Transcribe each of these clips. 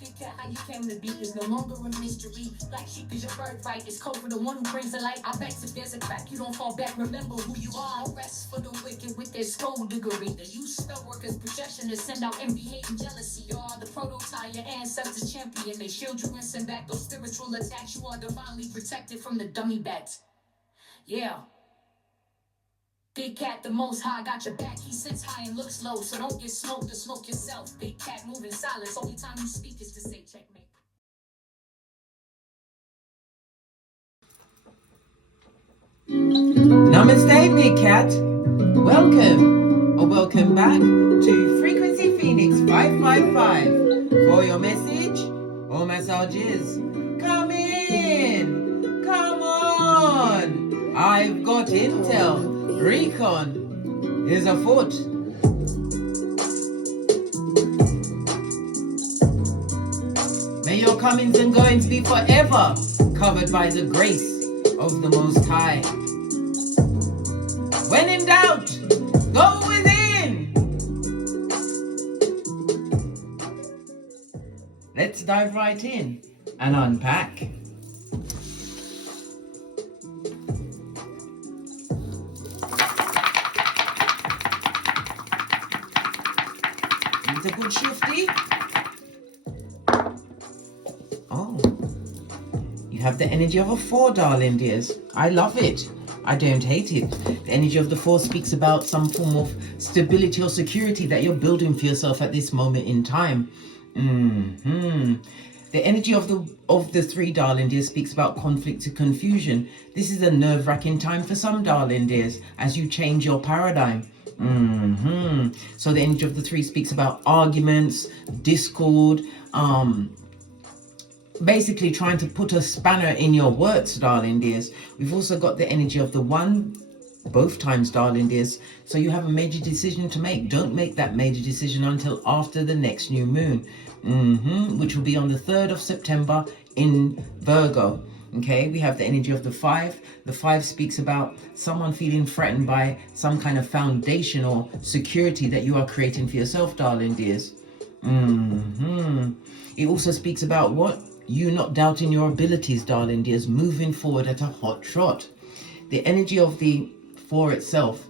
Big cat, how you came to be is no longer a mystery. Black sheep is your birthright. It's code for the one who brings the light. I bet if there's a crack, you don't fall back. Remember who you are. No rest for the wicked with their skullduggery. The use spell workers' projection to send out envy, hate, and jealousy. You are the prototype, your ancestors champion. They shield you and send back those spiritual attacks. You are divinely protected from the dummy bats. Yeah. Big cat, the most high, got your back. He sits high and looks low, so don't get smoked or smoke yourself. Big cat, moving silence. Only time you speak is to say checkmate. Namaste, Big Cat. Welcome or welcome back to Frequency Phoenix 555 for your message or massages. Come in. Come on. I've got intel. Recon is afoot. May your comings and goings be forever covered by the grace of the Most High. When in doubt, go within. Let's dive right in and unpack. It's a good shifty. Oh, you have the energy of a 4, darling dears. I love it. I don't hate it. The energy of the 4 speaks about some form of stability or security that you're building for yourself at this moment in time. The energy of the 3, darling dears, speaks about conflict and confusion. This is a nerve-wracking time for some, darling dears, as you change your paradigm. So the energy of the 3 speaks about arguments, discord, basically trying to put a spanner in your works, darling dears. We've also got the energy of the 1, both times, darling dears. So you have a major decision to make. Don't make that major decision until after the next new moon, which will be on the 3rd of September in Virgo. Okay, we have the energy of the 5. The 5 speaks about someone feeling threatened by some kind of foundation or security that you are creating for yourself, darling dears. It also speaks about what? You not doubting your abilities, darling dears, moving forward at a hot trot. The energy of the 4 itself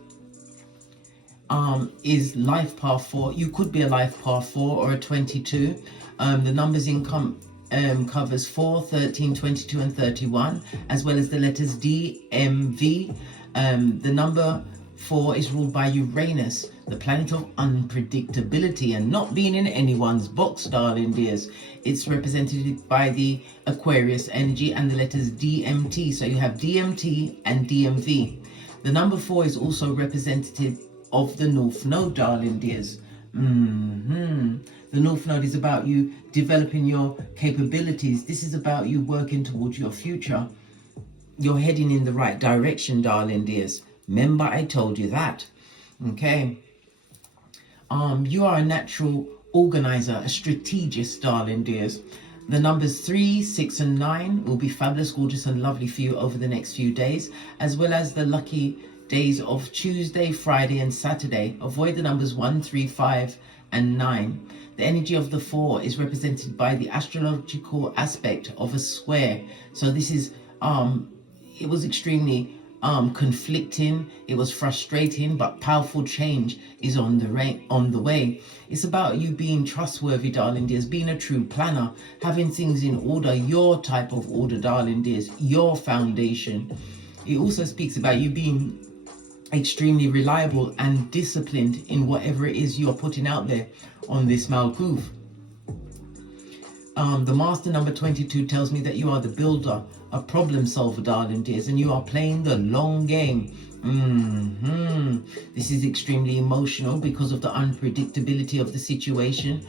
is life path 4. You could be a life path 4 or a 22. The numbers in covers 4, 13, 22 and 31, as well as the letters D, M, V. The number 4 is ruled by Uranus, the planet of unpredictability and not being in anyone's box, darling dears. It's represented by the Aquarius energy and the letters DMT. So you have DMT and DMV. The number 4 is also representative of the North Node, darling dears. The North Node is about you developing your capabilities. This is about you working towards your future. You're heading in the right direction, darling dears. Remember, I told you that. Okay. You are a natural organizer, a strategist, darling dears. The numbers 3, 6 and 9 will be fabulous, gorgeous and lovely for you over the next few days, as well as the lucky days of Tuesday, Friday and Saturday. Avoid the numbers 1, 3, 5 and 9. The energy of the 4 is represented by the astrological aspect of a square. So this is, it was extremely conflicting, it was frustrating, but powerful change is on the way. It's about you being trustworthy, darling dears, being a true planner, having things in order, your type of order, darling dears, your foundation. It also speaks about you being extremely reliable and disciplined in whatever it is you're putting out there on this Malkuth. The master number 22 tells me that you are the builder, a problem solver, darling dears, and you are playing the long game. This is extremely emotional because of the unpredictability of the situation,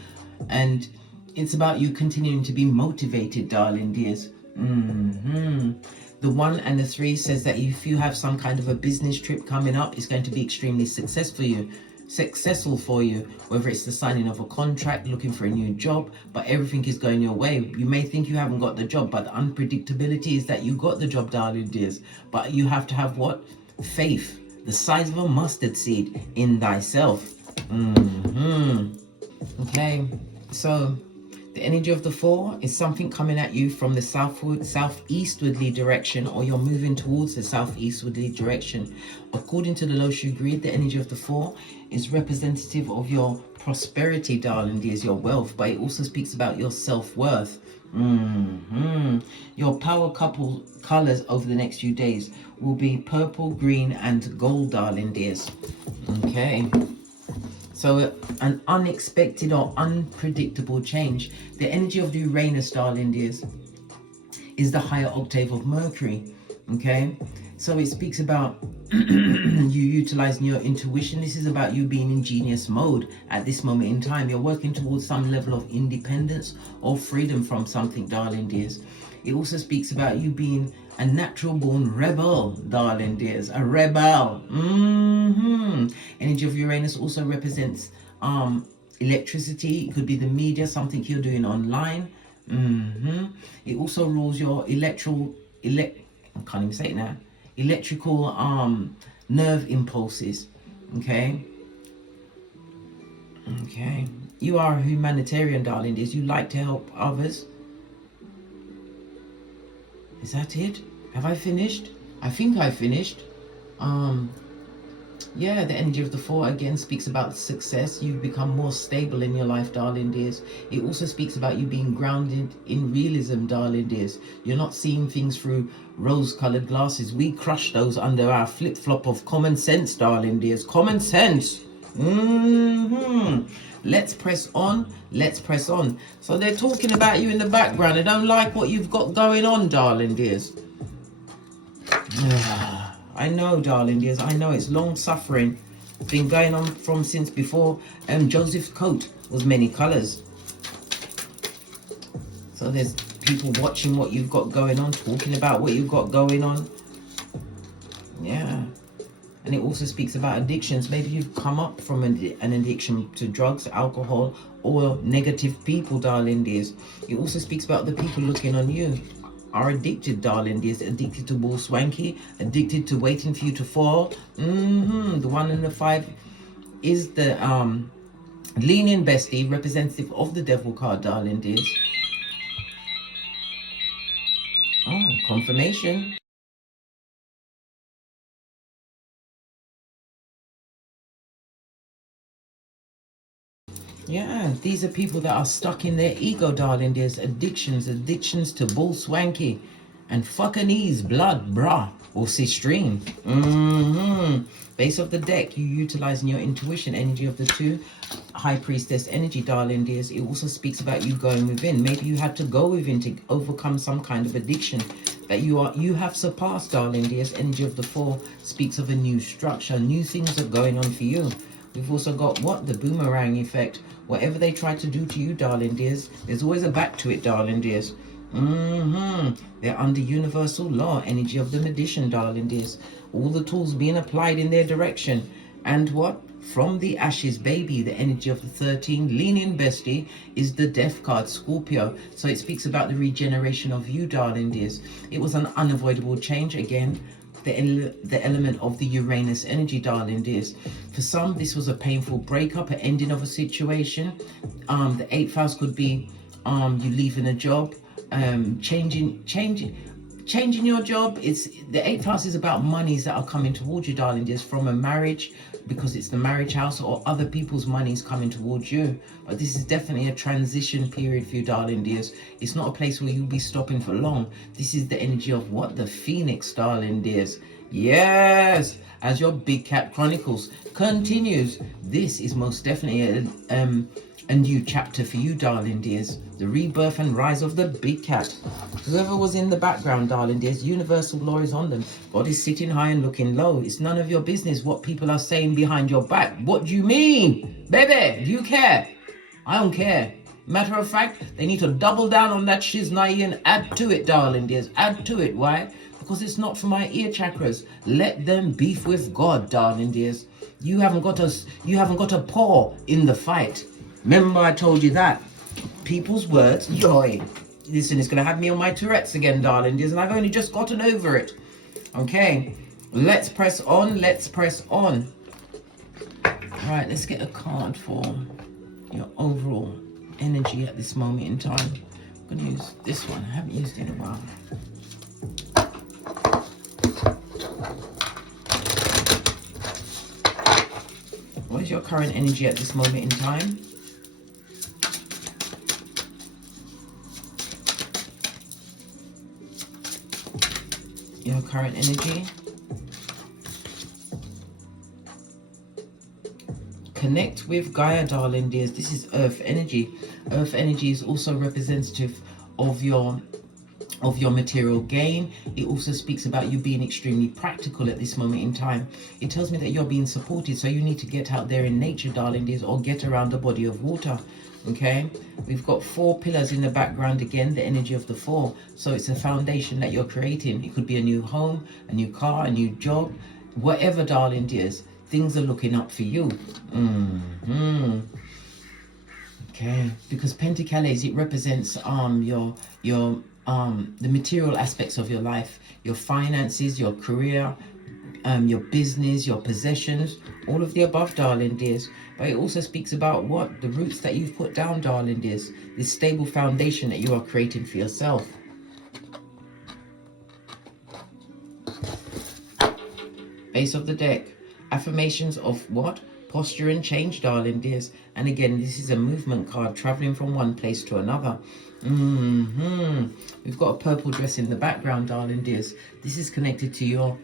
and it's about you continuing to be motivated, darling dears. The 1 and the 3 says that if you have some kind of a business trip coming up, it's going to be extremely successful for you, whether it's the signing of a contract, looking for a new job, but everything is going your way. You may think you haven't got the job, but the unpredictability is that you got the job, darling dears. But you have to have what? Faith, the size of a mustard seed in thyself. Okay, so The energy of the 4 is something coming at you from the southeastwardly direction, or you're moving towards the southeastwardly direction. According to the Loshu grid, the energy of the 4 is representative of your prosperity, darling dears, your wealth, but it also speaks about your self-worth. Your power couple colors over the next few days will be purple, green, and gold, darling dears. Okay. So an unexpected or unpredictable change. The energy of the Uranus, darling dears, is the higher octave of Mercury. Okay, so it speaks about you utilizing your intuition. This is about you being in genius mode at this moment in time. You're working towards some level of independence or freedom from something, darling dears. It also speaks about you being a natural born rebel, darling dears, a rebel. Energy of Uranus also represents electricity. It could be the media, something you're doing online. It also rules your I can't even say it now. Electrical nerve impulses. Okay. You are a humanitarian, darling dears. You like to help others. Is that it? Have I finished? I think I finished. Yeah, the energy of the 4 again speaks about success. You've become more stable in your life, darling dears. It also speaks about you being grounded in realism, darling dears. You're not seeing things through rose-colored glasses. We crush those under our flip-flop of common sense, darling dears. Common sense. Let's press on. Let's press on. So they're talking about you in the background. They don't like what you've got going on, darling dears. I know, darling dears. I know it's long suffering. It's been going on from since before Joseph's coat was many colors. So there's people watching what you've got going on, talking about what you've got going on. Yeah. And it also speaks about addictions. Maybe you've come up from an addiction to drugs, alcohol, or negative people, darling dears. It also speaks about the people looking on you are addicted, darling dears. Addicted to bull swanky, addicted to waiting for you to fall. The 1 and the 5 is the lean-in bestie, representative of the devil card, darling dears. Oh, confirmation. Yeah, these are people that are stuck in their ego, darling. There's addictions to bull swanky and fucking blood, brah, or stream. Base of the deck, you utilizing your intuition, energy of the 2, high priestess energy, darling dears. It also speaks about you going within. Maybe you had to go within to overcome some kind of addiction that you have surpassed, darling dears. Energy of the 4 speaks of a new structure. New things are going on for you. We've also got what? The boomerang effect. Whatever they try to do to you, darling dears, there's always a back to it, darling dears. They're under universal law. Energy of the magician, darling dears. All the tools being applied in their direction. And what? From the ashes, baby, the energy of the 13, lean-in bestie, is the death card, Scorpio. So it speaks about the regeneration of you, darling dears. It was an unavoidable change again. The element of the Uranus energy, darling dears. For some, this was a painful breakup, an ending of a situation. The 8th house could be you leaving a job, changing your job. It's the 8th house is about monies that are coming towards you, darling dears, from a marriage, because it's the marriage house, or other people's monies coming towards you. But this is definitely a transition period for you, darling dears. It's not a place where you'll be stopping for long. This is the energy of what? The Phoenix, darling dears. Yes, as your Big Cat Chronicles continues, this is most definitely a new chapter for you, darling dears. The rebirth and rise of the big cat. Whoever was in the background, darling dears, universal law is on them. God is sitting high and looking low. It's none of your business what people are saying behind your back. What do you mean? Baby, do you care? I don't care. Matter of fact, they need to double down on that shiznai and add to it, darling dears. Add to it. Why? Because it's not for my ear chakras. Let them beef with God, darling dears. You haven't got a paw in the fight. Remember I told you that. People's words, joy. Listen, it's going to have me on my Tourette's again, darling dears, and I've only just gotten over it. Okay, let's press on, let's press on. All right, let's get a card for your overall energy at this moment in time. I'm going to use this one. I haven't used it in a while. What is your current energy at this moment in time? Your current energy. Connect with Gaia, darling dears. This is earth energy. Earth energy is also representative of your material gain. It also speaks about you being extremely practical at this moment in time. It tells me that you're being supported, so you need to get out there in nature, darling dears, or get around a body of water. Okay, we've got 4 pillars in the background again, the energy of the 4. So it's a foundation that you're creating. It could be a new home, a new car, a new job, whatever, darling dears. Things are looking up for you. Okay, because Pentacles, it represents the material aspects of your life, your finances, your career, your business, your possessions, all of the above, darling dears. But it also speaks about what? The roots that you've put down, darling dears. This stable foundation that you are creating for yourself. Base of the deck. Affirmations of what? Posture and change, darling dears. And again, this is a movement card, traveling from one place to another. We've got a purple dress in the background, darling dears. This is connected to your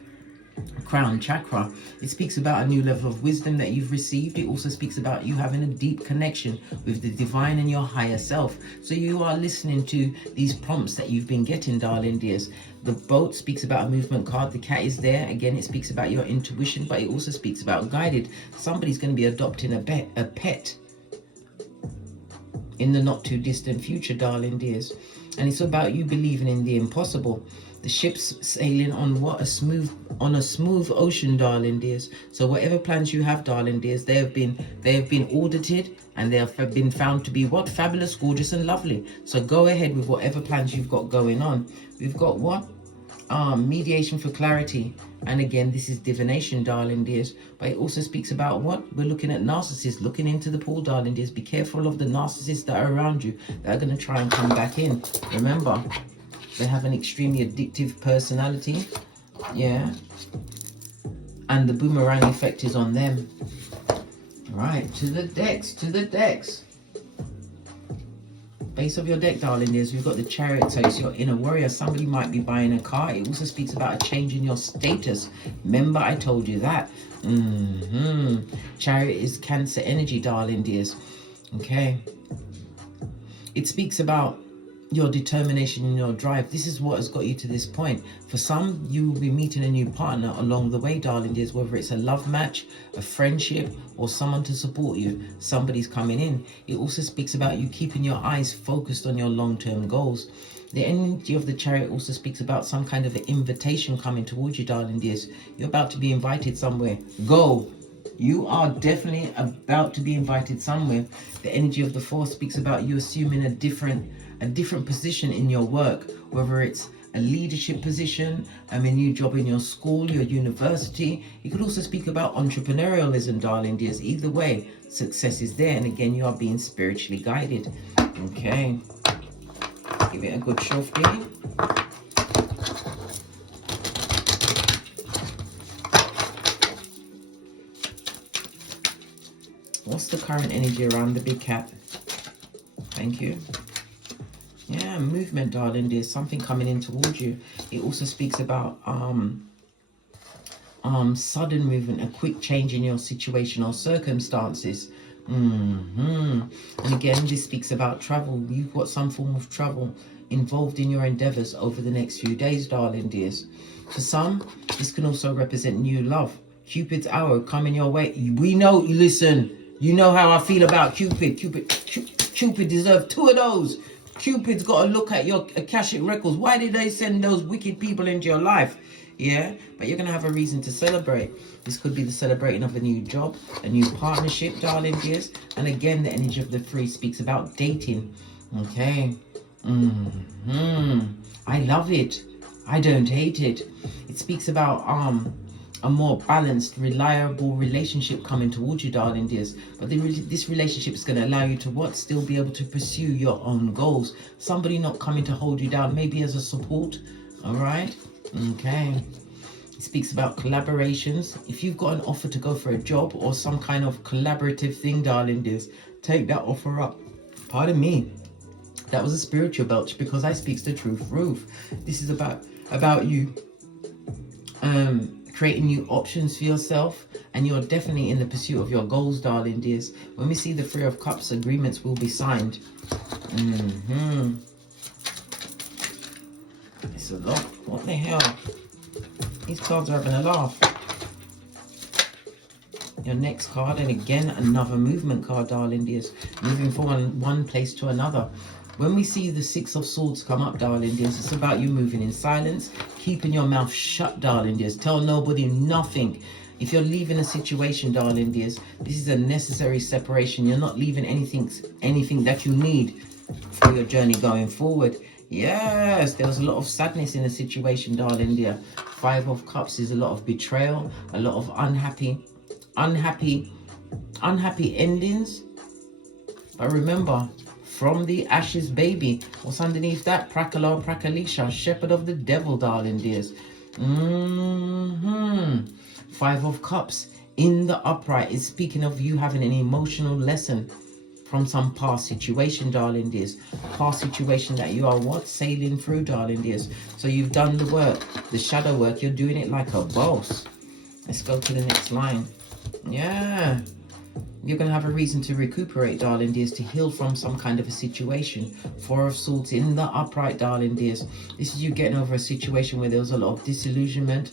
crown chakra. It speaks about a new level of wisdom that you've received. It also speaks about you having a deep connection with the divine and your higher self. So you are listening to these prompts that you've been getting, darling dears. The boat speaks about a movement card. The cat is there. Again, it speaks about your intuition, but it also speaks about guided. Somebody's going to be adopting a pet in the not too distant future, darling dears. And it's about you believing in the impossible. The ship's sailing on what? A smooth ocean, darling dears. So whatever plans you have, darling dears, they have been audited, and they have been found to be what? Fabulous, gorgeous and lovely. So go ahead with whatever plans you've got going on. We've got what? Mediation for clarity. And again, this is divination, darling dears. But it also speaks about what? We're looking at narcissists, looking into the pool, darling dears. Be careful of the narcissists that are around you that are going to try and come back in. Remember, they have an extremely addictive personality. Yeah. And the boomerang effect is on them. Right, to the decks, to the decks. Base of your deck, darling dears, we've got the Chariot, so it's your inner warrior. Somebody might be buying a car. It also speaks about a change in your status. Remember, I told you that. Chariot is Cancer energy, darling dears. Okay. It speaks about your determination and your drive. This is what has got you to this point. For some, you will be meeting a new partner along the way, darling dears, whether it's a love match, a friendship, or someone to support you. Somebody's coming in. It also speaks about you keeping your eyes focused on your long-term goals. The energy of the Chariot also speaks about some kind of an invitation coming towards you, darling dears. You're about to be invited somewhere. Go. You are definitely about to be invited somewhere. The energy of the Four speaks about you assuming a different position in your work, whether it's a leadership position, a new job in your school, your university. It could also speak about entrepreneurialism, darling dears. Either way, success is there. And again, you are being spiritually guided. Okay. Give it a good shuffle. What's the current energy around the big cat? Thank you. Yeah, movement, darling dear. Something coming in towards you. It also speaks about sudden movement, a quick change in your situation or circumstances. And again, this speaks about travel. You've got some form of travel involved in your endeavors over the next few days, darling dears. For some, this can also represent new love. Cupid's arrow coming your way. We know, listen, you know how I feel about Cupid. Cupid deserves 2 of those. Cupid's got to look at your Akashic records. Why did they send those wicked people into your life? Yeah, but you're going to have a reason to celebrate. This could be the celebrating of a new job, a new partnership, darling dears. And again, the energy of the 3 speaks about dating. Okay. I love it. I don't hate it. It speaks about a more balanced, reliable relationship coming towards you, darling dears. But this relationship is going to allow you to what? Still be able to pursue your own goals. Somebody not coming to hold you down, maybe as a support. All right. Okay. It speaks about collaborations. If you've got an offer to go for a job or some kind of collaborative thing, darling dears, take that offer up. Pardon me. That was a spiritual belch because I speaks the truth. Roof. This is about you creating new options for yourself, and you're definitely in the pursuit of your goals, darling dears. When we see the Three of Cups, agreements will be signed. It's a lot. What the hell? These cards are having a laugh. Your next card, and again another movement card, darling dears. Moving from one place to another. When we see the Six of Swords come up, darling dears, it's about you moving in silence, keeping your mouth shut, darling dears. Tell nobody nothing. If you're leaving a situation, darling dears, this is a necessary separation. You're not leaving anything that you need for your journey going forward. Yes, there was a lot of sadness in the situation, darling dear. Five of Cups is a lot of betrayal, a lot of unhappy endings. But remember, from the ashes, baby. What's underneath that? Prakala, Prakalisha, shepherd of the devil, darling dears. Five of Cups in the upright is speaking of you having an emotional lesson from some past situation, darling dears. Past situation that you are what? Sailing through, darling dears. So you've done the work, the shadow work. You're doing it like a boss. Let's go to the next line. Yeah. You're going to have a reason to recuperate, darling dears, to heal from some kind of a situation. Four of Swords in the upright, darling dears. This is you getting over a situation where there was a lot of disillusionment.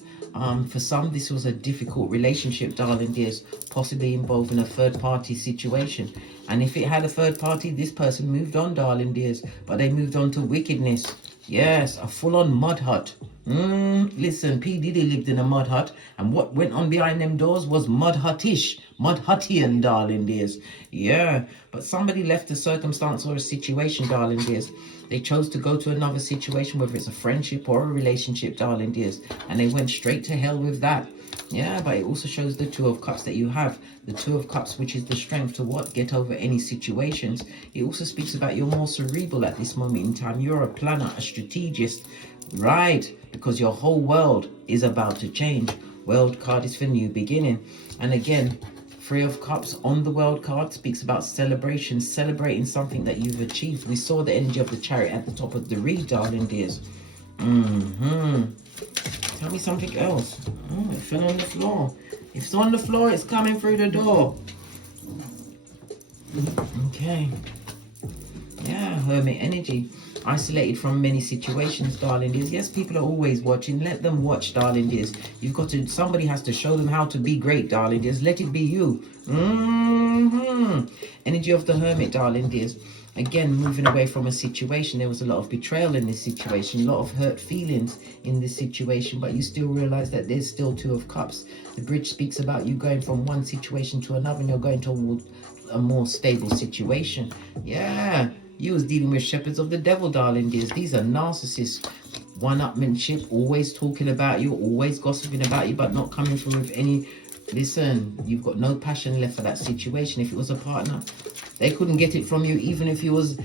For some, this was a difficult relationship, darling dears, possibly involving a third-party situation. And if it had a third party, this person moved on, darling dears. But they moved on to wickedness. Yes, a full-on mud hut. Listen, P. Diddy lived in a mud hut, and what went on behind them doors was mud huttish, mud huttian, darling dears. Yeah, but somebody left a circumstance or a situation, darling dears. They chose to go to another situation, whether it's a friendship or a relationship, darling dears, and they went straight to hell with that. Yeah, but it also shows the Two of Cups that you have. The Two of Cups, which is the strength to what? Get over any situations. It also speaks about you're more cerebral at this moment in time. You're a planner, a strategist. Right, because your whole world is about to change. World card is for new beginning. And again, Three of Cups on the World card speaks about celebration, celebrating something that you've achieved. We saw the energy of the Chariot at the top of the read, darling dears. Tell me something else. Oh, it fell on the floor. If it's on the floor, it's coming through the door. Okay. Yeah, Hermit energy. Isolated from many situations, darling dears. Yes, people are always watching. Let them watch, darling dears. You've got to, somebody has to show them how to be great, darling dears. Let it be you. Energy of the Hermit, darling dears. Again, moving away from a situation. There was a lot of betrayal in this situation, a lot of hurt feelings in this situation, but you still realize that there's still Two of Cups. The bridge speaks about you going from one situation to another, and you're going towards a more stable situation. Yeah. You was dealing with shepherds of the devil, darling dears. These are narcissists. One-upmanship, always talking about you, always gossiping about you, but not coming through with any... Listen, you've got no passion left for that situation. If it was a partner, they couldn't get it from you, even if you was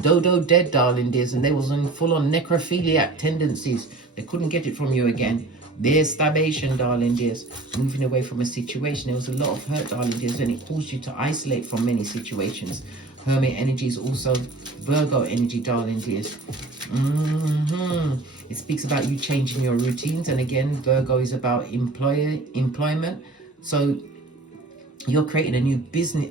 dodo dead, darling dears, and they was in full-on necrophiliac tendencies. They couldn't get it from you again. There's starvation, darling dears. Moving away from a situation. There was a lot of hurt, darling dears, and it caused you to isolate from many situations. Hermit energy is also Virgo energy, darling dears. It speaks about you changing your routines. And again, Virgo is about employment. So you're creating a new business,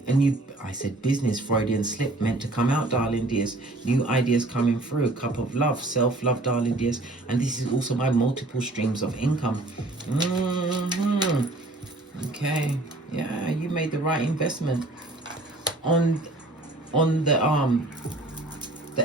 I said business, Freudian slip, meant to come out, darling dears. New ideas coming through. Cup of love, self-love, darling dears. And this is also my multiple streams of income. Okay. Yeah, you made the right investment. On the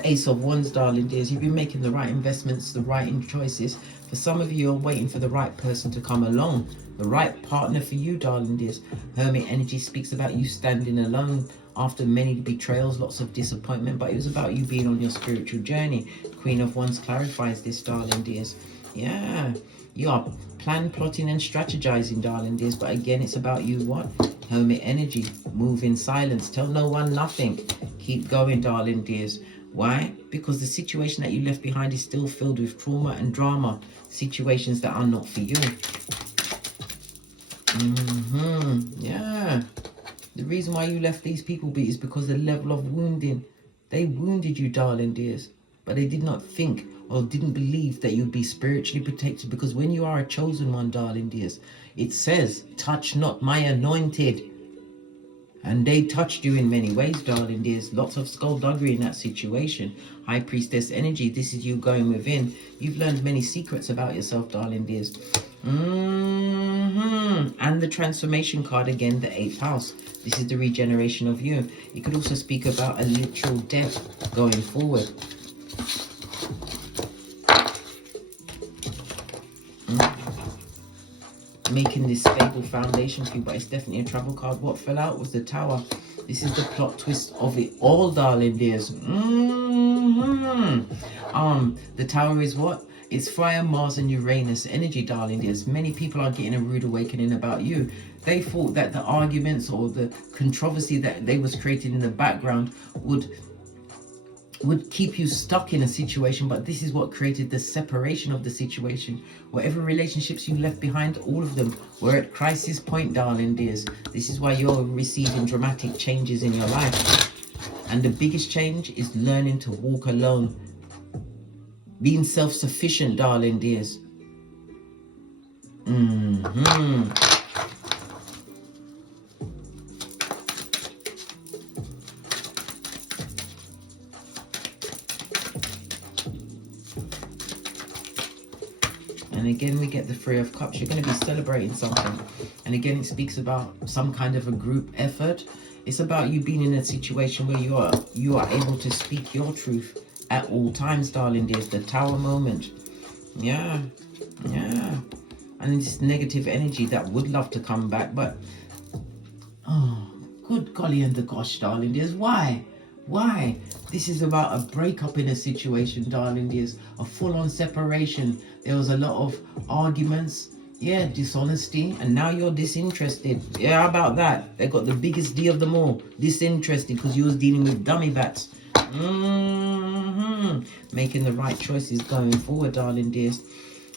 Ace of Wands, darling dears, you've been making the right investments, the right choices. For some of you, you're waiting for the right person to come along, the right partner for you, darling dears. Hermit energy speaks about you standing alone after many betrayals, lots of disappointment, but it was about you being on your spiritual journey. Queen of Wands clarifies this, darling dears. Yeah, You are plan, plotting and strategizing, darling dears. But again, it's about you what? Hermit energy. Move in silence. Tell no one nothing. Keep going, darling dears. Why? Because the situation that you left behind is still filled with trauma and drama. Situations that are not for you. Yeah. The reason why you left these people be is because the level of wounding. They wounded you, darling dears. But they did not think or didn't believe that you'd be spiritually protected. Because when you are a chosen one, darling dears, it says, touch not my anointed. And they touched you in many ways, darling dears. Lots of skullduggery in that situation. High priestess energy. This is you going within. You've learned many secrets about yourself, darling dears. And the transformation card again, the 8th house. This is the regeneration of you. It could also speak about a literal death going forward. Making this stable foundation for you, but it's definitely a travel card. What fell out was the Tower. This is the plot twist of it all, darling dears. The Tower is what? It's fire, Mars and Uranus energy, darling dears. Many people are getting a rude awakening about you. They thought that the arguments or the controversy that they was created in the background would keep you stuck in a situation, but this is what created the separation of the situation. Whatever relationships you left behind, all of them were at crisis point, darling dears. This is why you're receiving dramatic changes in your life. And the biggest change is learning to walk alone. Being self-sufficient, darling dears. And again, we get the 3 of Cups. You're going to be celebrating something. And again, it speaks about some kind of a group effort. It's about you being in a situation where you are able to speak your truth at all times, darling dears. The Tower moment. Yeah. And this negative energy that would love to come back, but oh, good golly and the gosh, darling dears. Why? This is about a breakup in a situation, darling dears. A full-on separation. There was a lot of arguments. Yeah, dishonesty. And now you're disinterested. Yeah, how about that? They got the biggest D of them all. Disinterested because you was dealing with dummy bats. Making the right choices going forward, darling dears.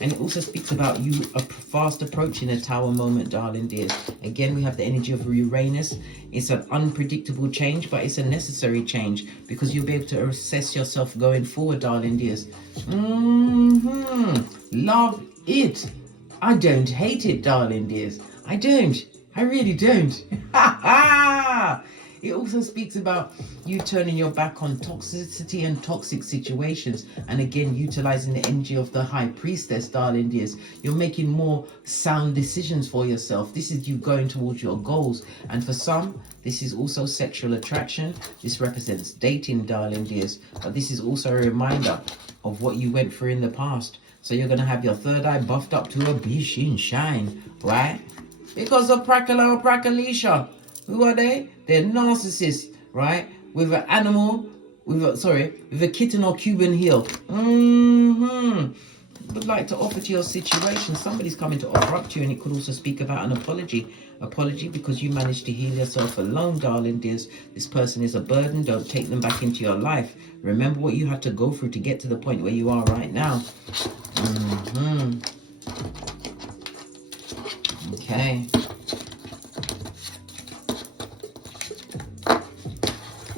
And it also speaks about you fast approaching a Tower moment, darling dears. Again, we have the energy of Uranus. It's an unpredictable change, but it's a necessary change because you'll be able to assess yourself going forward, darling dears. Love it. I don't hate it, darling dears. I don't. I really don't. It also speaks about you turning your back on toxicity and toxic situations. And again, utilizing the energy of the High Priestess, darling dears. You're making more sound decisions for yourself. This is you going towards your goals. And for some, this is also sexual attraction. This represents dating, darling dears. But this is also a reminder of what you went through in the past. So you're going to have your third eye buffed up to a bish in shine, right? Because of Prakala or Prakalisha. Who are they? They're narcissists, right? With an animal, with a kitten or Cuban heel. Would like to offer to your situation. Somebody's coming to offer up to you, and it could also speak about an apology. Apology because you managed to heal yourself alone, darling dears. This person is a burden. Don't take them back into your life. Remember what you had to go through to get to the point where you are right now. Okay.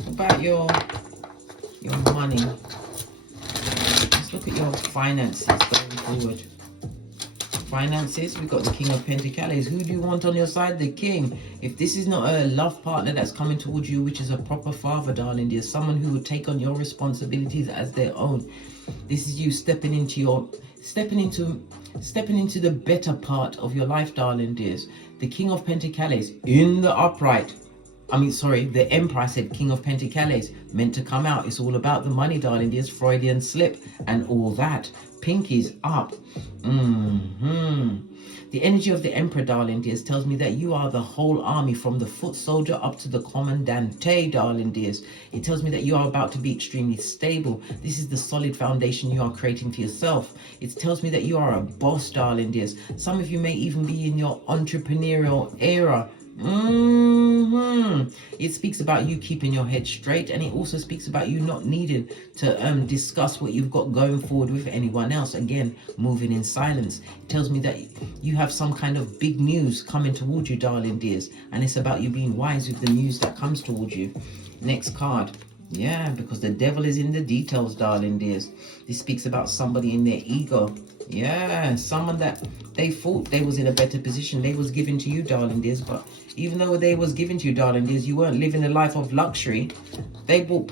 About your money. Let's look at your finances going forward. Finances, we've got the King of Pentacles. Who do you want on your side? The King. If this is not a love partner that's coming towards you, which is a proper father, darling dear, someone who will take on your responsibilities as their own. This is you stepping into the better part of your life, darling dears. The King of Pentacles in the upright. the Emperor, I said King of Pentacles, meant to come out. It's all about the money, darling dears. Freudian slip and all that. Pink is up. The energy of the Emperor, darling dears, tells me that you are the whole army, from the foot soldier up to the commandante, darling dears. It tells me that you are about to be extremely stable. This is the solid foundation you are creating for yourself. It tells me that you are a boss, darling dears. Some of you may even be in your entrepreneurial era. It speaks about you keeping your head straight, and it also speaks about you not needing to discuss what you've got going forward with anyone else. Again, moving in silence. It tells me that you have some kind of big news coming towards you, darling dears, and it's about you being wise with the news that comes towards you. Next card. Yeah, because the devil is in the details, darling dears. This speaks about somebody in their ego. Yeah, someone that they thought they was in a better position. They was given to you, darling dears, but even though they was given to you, darling dears, you weren't living a life of luxury. They brought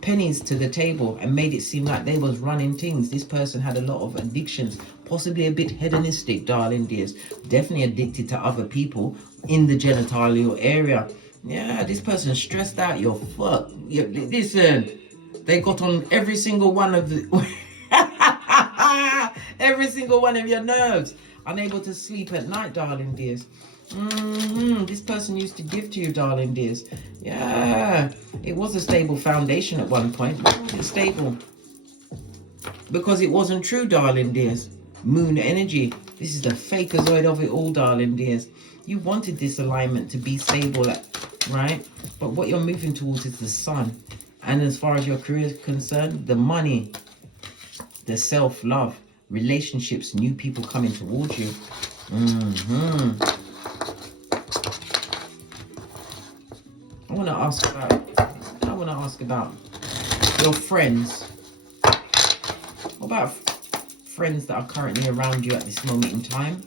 pennies to the table and made it seem like they was running things. This person had a lot of addictions, possibly a bit hedonistic, darling dears. Definitely addicted to other people in the genitalial area. Yeah, this person is stressed out. Your fuck. Listen, they got on every single one of the every single one of your nerves. Unable to sleep at night, darling dears. This person used to give to you, darling dears. Yeah, it was a stable foundation at one point. Why was it stable? Because it wasn't true, darling dears. Moon energy. This is the fakeazoid of it all, darling dears. You wanted this alignment to be stable, right? But what you're moving towards is the sun. And as far as your career is concerned, the money, the self-love, relationships, new people coming towards you. I want to ask about your friends. What about friends that are currently around you at this moment in time?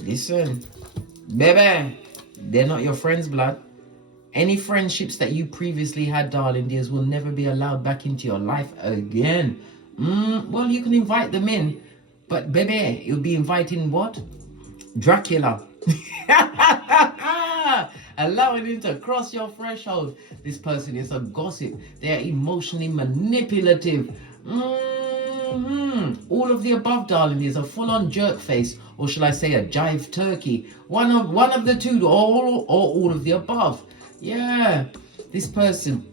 Listen, baby, they're not your friends, blood. Any friendships that you previously had, darling dears, will never be allowed back into your life again. Well, you can invite them in, but baby, you'll be inviting what? Dracula. Allowing him to cross your threshold. This person is a gossip. They are emotionally manipulative. All of the above, darling, is a full-on jerk face, or shall I say a jive turkey? One of the two, or all of the above. Yeah, this person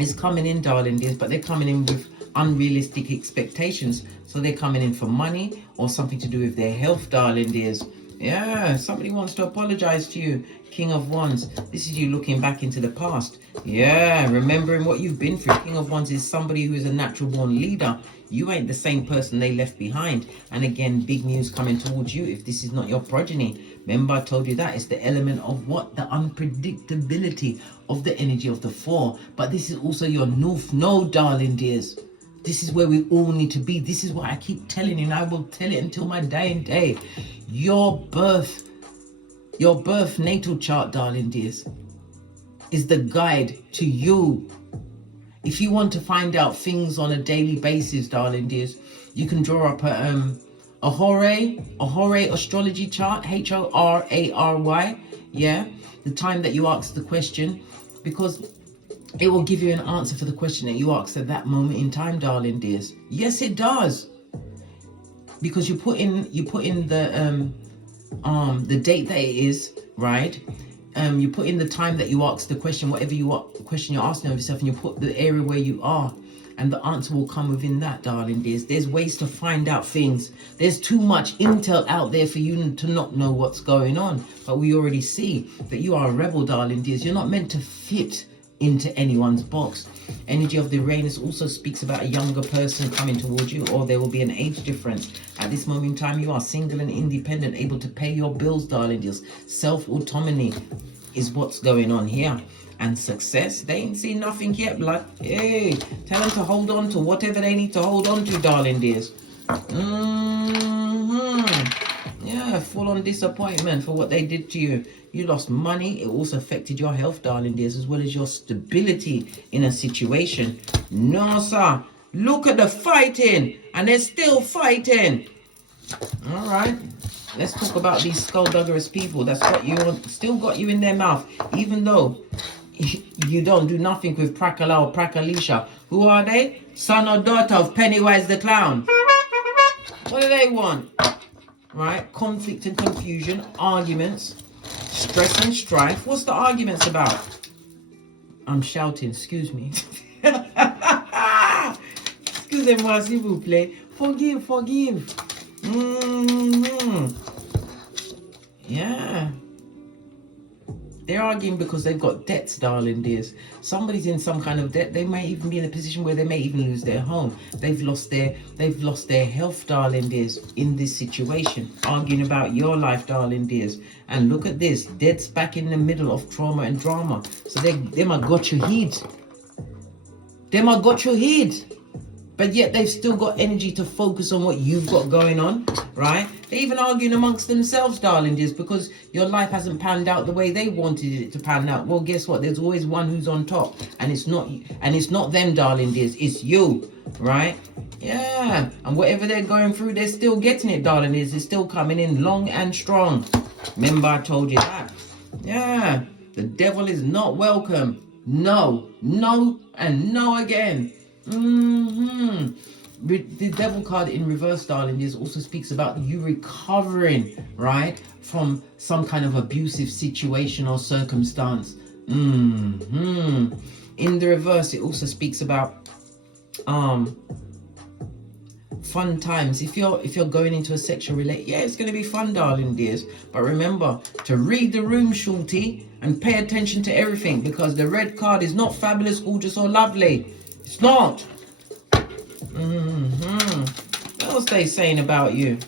is coming in, darling dears, but they're coming in with unrealistic expectations. So they're coming in for money or something to do with their health, darling dears. Yeah, somebody wants to apologize to you. King of Wands. This is you looking back into the past. Yeah, remembering what you've been through. King of Wands is somebody who is a natural born leader. You ain't the same person they left behind. And again, big news coming towards you if this is not your progeny. Remember, I told you that it's the element of what? The unpredictability of the energy of the four. But this is also your north node, darling dears. This is where we all need to be. This is what I keep telling you, and I will tell it until my dying day. Your birth natal chart, darling dears, is the guide to you. If you want to find out things on a daily basis, darling dears, you can draw up a Ahore astrology chart, H-O-R-A-R-Y. Yeah, the time that you ask the question, because it will give you an answer for the question that you asked at that moment in time, darling dears. Yes, it does. Because you put in the date that it is, right? You put in the time that you asked the question, whatever question you're asking of yourself, and you put the area where you are, and the answer will come within that, darling dears. There's ways to find out things. There's too much intel out there for you to not know what's going on. But we already see that you are a rebel, darling dears. You're not meant to fit into anyone's box. Energy of the Uranus also speaks about a younger person coming towards you, or there will be an age difference. At this moment in time, you are single and independent, able to pay your bills, darling dears. Self-autonomy is what's going on here. And success, they ain't seen nothing yet, blood. Hey, tell them to hold on to whatever they need to hold on to, darling dears. Yeah, full-on disappointment for what they did to you. You lost money. It also affected your health, darling dears, as well as your stability in a situation. No, sir. Look at the fighting. And they're still fighting. All right. Let's talk about these skullduggerous people that's got you on, still got you in their mouth, even though you don't do nothing with Prakala or Prakalisha. Who are they? Son or daughter of Pennywise the Clown. What do they want? Right? Conflict and confusion, arguments, stress and strife. What's the arguments about? I'm shouting, excuse me. Excusez-moi, s'il vous plaît. Forgive, forgive. Yeah. They're arguing because they've got debts, darling dears. Somebody's in some kind of debt. They may even be in a position where they may even lose their home. They've lost their health, darling dears, in this situation. Arguing about your life, darling dears. And look at this. Dead's back in the middle of trauma and drama. So they might got your heat. They might got your heat. But yet they've still got energy to focus on what you've got going on, right? They're even arguing amongst themselves, darling dears, because your life hasn't panned out the way they wanted it to pan out. Well, guess what? There's always one who's on top, and it's not them, darling dears. It's you, right? Yeah. And whatever they're going through, they're still getting it, darling dears. It's still coming in long and strong. Remember, I told you that. Yeah. The devil is not welcome. No, no, and no again. The devil card in reverse, darling, this also speaks about you recovering, right, from some kind of abusive situation or circumstance. In the reverse, it also speaks about fun times. If you're going into a sexual relate, yeah, it's going to be fun, darling dears. But remember to read the room, shorty, and pay attention to everything, because the red card is not fabulous, gorgeous, or lovely. It's not. What else they saying about you?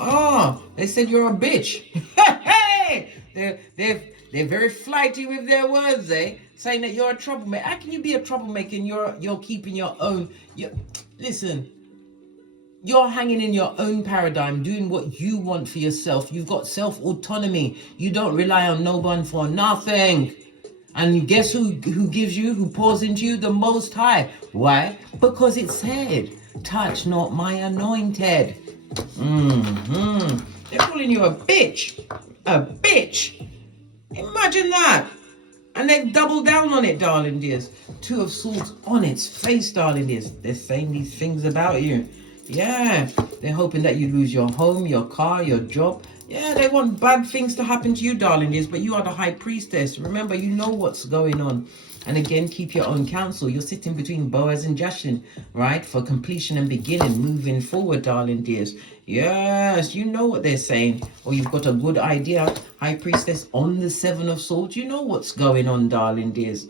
Oh, they said you're a bitch. Hey, they're very flighty with their words, eh? Saying that you're a troublemaker. How can you be a troublemaker and you're keeping your own? Listen, you're hanging in your own paradigm, doing what you want for yourself. You've got self-autonomy. You don't rely on no one for nothing. And guess who gives you, who pours into you? The Most High. Why? Because it said, touch not my anointed. They're calling you a bitch. A bitch. Imagine that. And they've doubled down on it, darling dears. Two of Swords on its face, darling dears. They're saying these things about you. Yeah. They're hoping that you lose your home, your car, your job. Yeah, they want bad things to happen to you, darling dears, but you are the high priestess. Remember, you know what's going on. And again, keep your own counsel. You're sitting between Boaz and Jashin, right? For completion and beginning, moving forward, darling dears. Yes, you know what they're saying. Or you've got a good idea. High priestess on the Seven of Swords. You know what's going on, darling dears.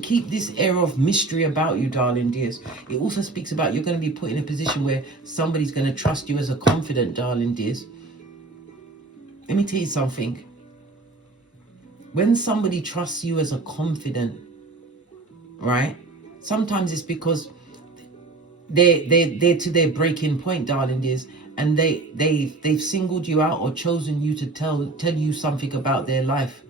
Keep this air of mystery about you, darling dears. It also speaks about you're going to be put in a position where somebody's going to trust you as a confidant, darling dears. Let me tell you something. When somebody trusts you as a confidant, right? Sometimes it's because they're to their breaking point, darling dears, and they've singled you out or chosen you to tell you something about their life.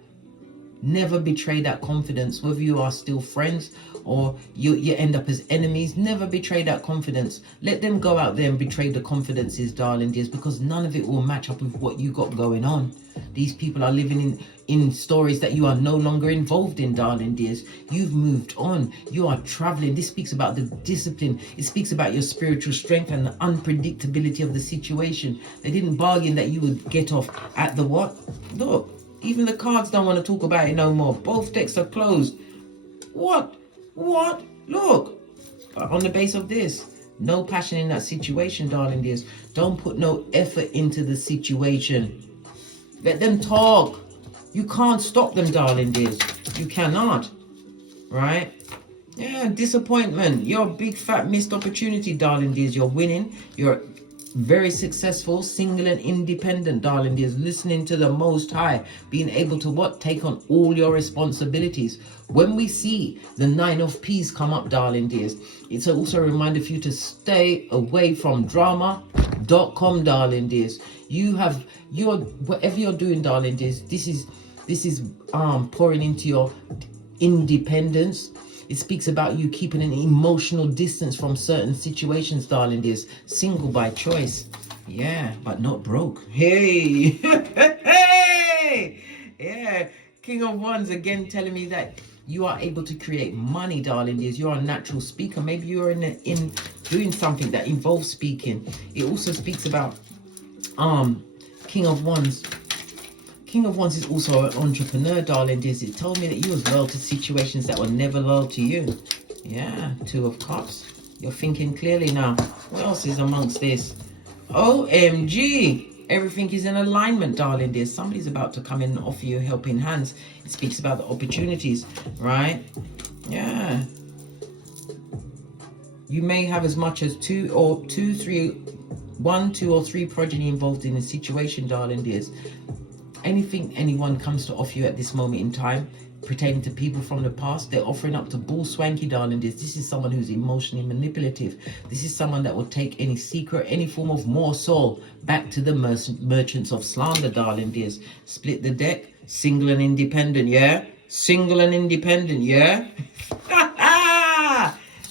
Never betray that confidence, whether you are still friends or you end up as enemies. Never betray that confidence. Let them go out there and betray the confidences, darling dears, because none of it will match up with what you got going on. These people are living in stories that you are no longer involved in, darling dears. You've moved on. You are traveling. This speaks about the discipline. It speaks about your spiritual strength and the unpredictability of the situation. They didn't bargain that you would get off at the what? Look. Even the cards don't want to talk about it no more. Both decks are closed. What? Look. On the base of this, no passion in that situation, darling dears. Don't put no effort into the situation. Let them talk. You can't stop them, darling dears. You cannot. Right? Yeah, disappointment. You're a big fat missed opportunity, darling dears. You're winning. You're very successful, single and independent, darling dears, listening to the Most High, being able to what? Take on all your responsibilities. When we see the Nine of Peas come up, darling dears, it's also a reminder for you to stay away from drama.com, darling dears. Whatever you're doing, darling dears, this is pouring into your independence. It speaks about you keeping an emotional distance from certain situations, darling dears. Single by choice. Yeah, but not broke. Hey, hey, yeah. King of Wands again telling me that you are able to create money, darling dears. You're a natural speaker. Maybe you're in doing something that involves speaking. It also speaks about King of Wands. King of Wands is also an entrepreneur, darling dears. It told me that you was loyal to situations that were never loyal to you. Yeah, Two of Cups. You're thinking clearly now. What else is amongst this? OMG. Everything is in alignment, darling dear. Somebody's about to come in and offer you helping hands. It speaks about the opportunities, right? Yeah. You may have as much as one, two, or three progeny involved in a situation, darling dears. Anything anyone comes to offer you at this moment in time, pertaining to people from the past, they're offering up to bull swanky, darling dears. This is someone who's emotionally manipulative. This is someone that will take any secret, any form of morsel back to the merchants of slander, darling dears. Split the deck. Single and independent, yeah? Single and independent, yeah?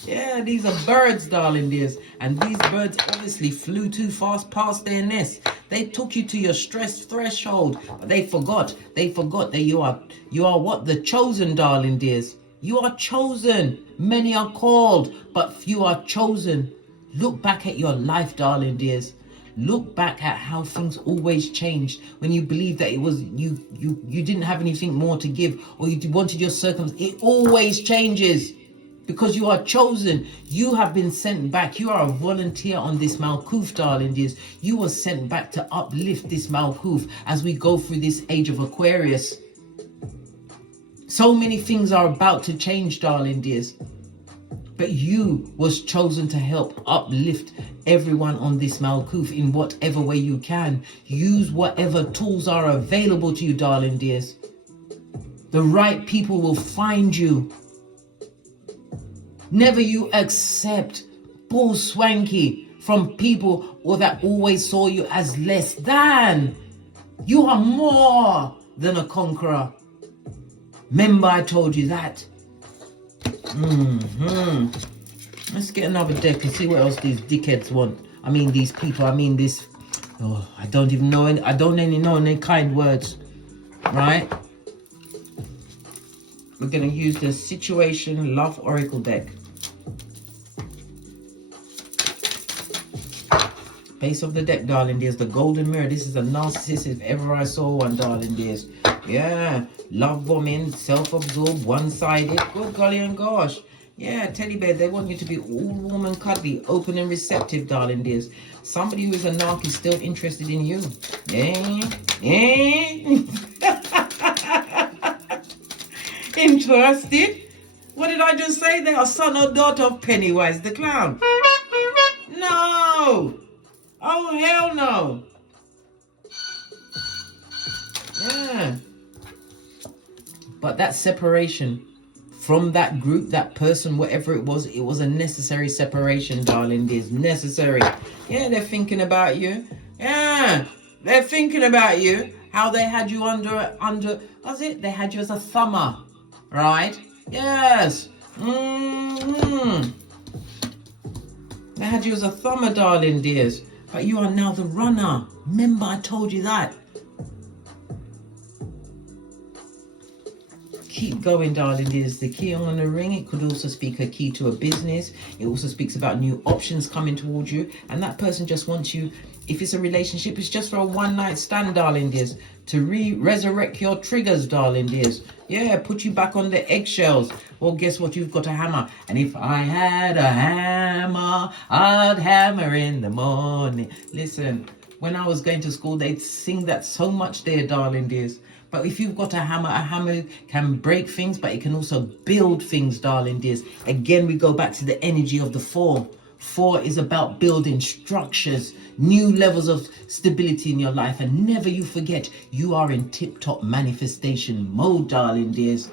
Yeah, these are birds, darling dears. And these birds obviously flew too fast past their nest. They took you to your stress threshold, but they forgot that you are what? The chosen, darling dears. You are chosen. Many are called, but few are chosen. Look back at your life, darling dears. Look back at how things always changed when you believed that it was you didn't have anything more to give, or you wanted your circumstance. It always changes. Because you are chosen. You have been sent back. You are a volunteer on this Malkuth, darling dears. You were sent back to uplift this Malkuth as we go through this age of Aquarius. So many things are about to change, darling dears. But you was chosen to help uplift everyone on this Malkuth in whatever way you can. Use whatever tools are available to you, darling dears. The right people will find you. Never you accept bull swanky from people or that always saw you as less than. You are more than a conqueror. Remember I told you that. Let's get another deck and see what else these dickheads want. I mean these people, I mean this. Oh, I don't even know any, I don't even know any kind words. Right? We're going to use the Situation Love Oracle deck. Base of the deck, darling dears, the golden mirror. This is a narcissist if ever I saw one, darling dears. Yeah, love bombing, self-absorbed, one-sided. Good golly and gosh. Yeah, teddy bear, they want you to be all warm and cuddly, open and receptive, darling dears. Somebody who is a narc is still interested in you. Interested? What did I just say? They are son or daughter of Pennywise the Clown. No! Oh, hell no. Yeah. But that separation from that group, that person, whatever it was a necessary separation, darling. It is necessary. Yeah, they're thinking about you. Yeah, they're thinking about you. How they had you under, was it? They had you as a thumber, right? Yes. They had you as a thumber, darling dears. But you are now the runner. Remember, I told you that. Keep going, darling dears. The key on the ring, it could also speak a key to a business. It also speaks about new options coming towards you. And that person just wants you, if it's a relationship, it's just for a one-night stand, darling dears. To resurrect your triggers, darling dears. Yeah, put you back on the eggshells. Well, guess what? You've got a hammer. And if I had a hammer, I'd hammer in the morning. Listen, when I was going to school, they'd sing that so much there, darling dears. But if you've got a hammer can break things, but it can also build things, darling dears. Again, we go back to the energy of the 4. 4 is about building structures, new levels of stability in your life. And never you forget, you are in tip-top manifestation mode, darling dears.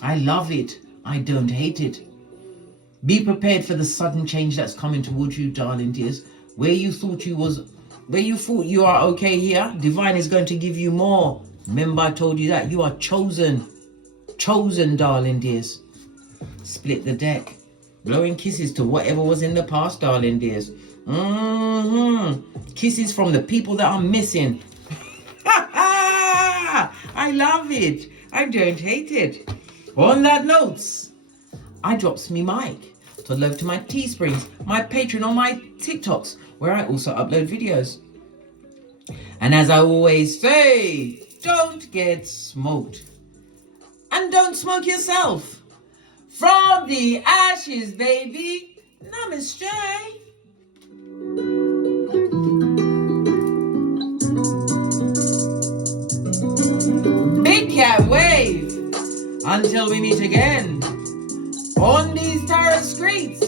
I love it. I don't hate it. Be prepared for the sudden change that's coming towards you, darling dears. Where you thought you are okay here, divine is going to give you more. Remember I told you that. You are chosen. Chosen, darling dears. Split the deck. Blowing kisses to whatever was in the past, darling dears. Kisses from the people that I'm missing. I love it. I don't hate it. On that note, I drops me mic. So love to my Teesprings, my Patreon, or my TikToks, where I also upload videos. And as I always say, don't get smoked. And don't smoke yourself. From the ashes, baby. Namaste. Big cat wave. Until we meet again on these tarot streets.